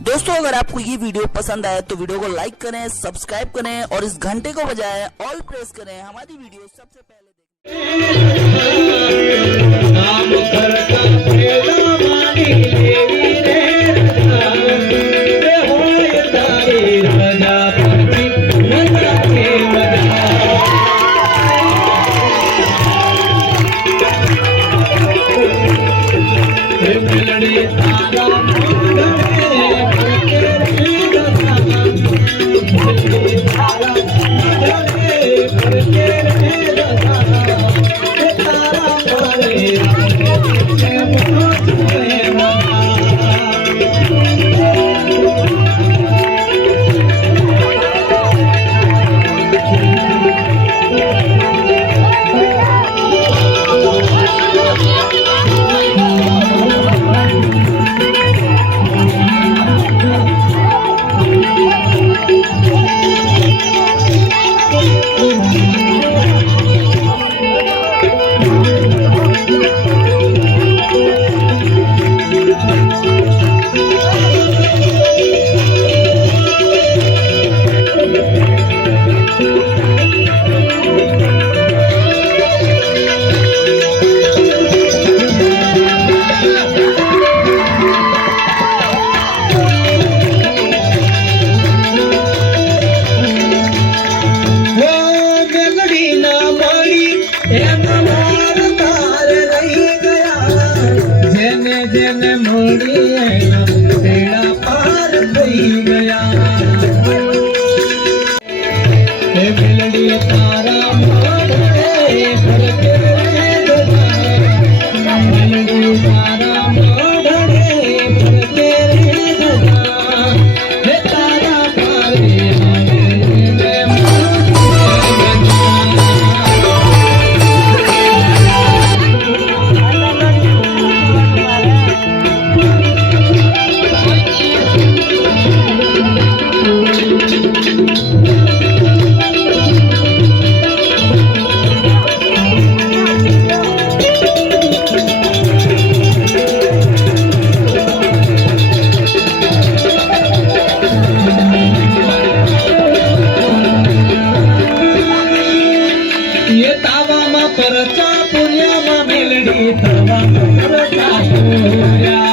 दोस्तों अगर आपको ये वीडियो पसंद आए तो वीडियो को लाइक करें, सब्सक्राइब करें और इस घंटे को बजाएं ऑल प्रेस करें हमारी वीडियो सबसे पहले જેને મળી એના બેડા પાર થઈ ગયા હે મેલડી તારા મોઢે ફરકે દજા મેલડી તારા મોઢે ફરકે દજા હે તારા પારે આવે ને પરચા પુર્યામાં મેલડી થવા પરચા પુર્યા